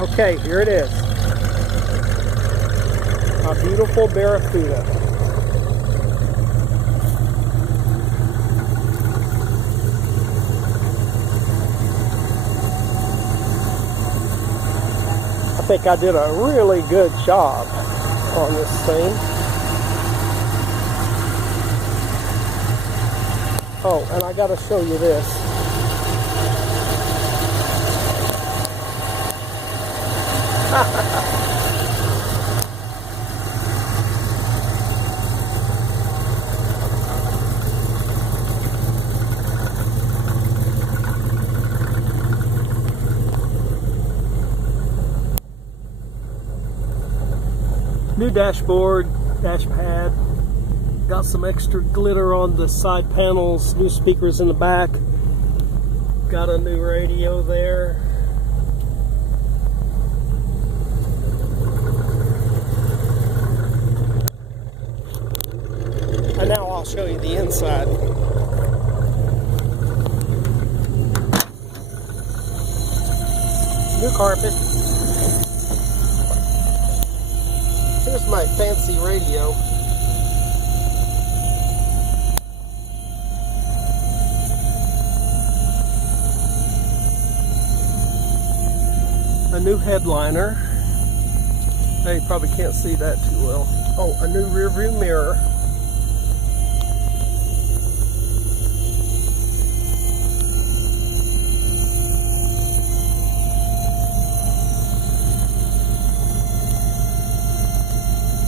Okay, here it is. A beautiful Barracuda. I think I did a really good job on this thing. Oh, and I gotta show you this. New dashboard, dash pad, got some extra glitter on the side panels, new speakers in the back, got a new radio there. And now I'll show you the inside. New carpet. Here's my fancy radio. A new headliner. Now you probably can't see that too well. Oh, a new rear view mirror.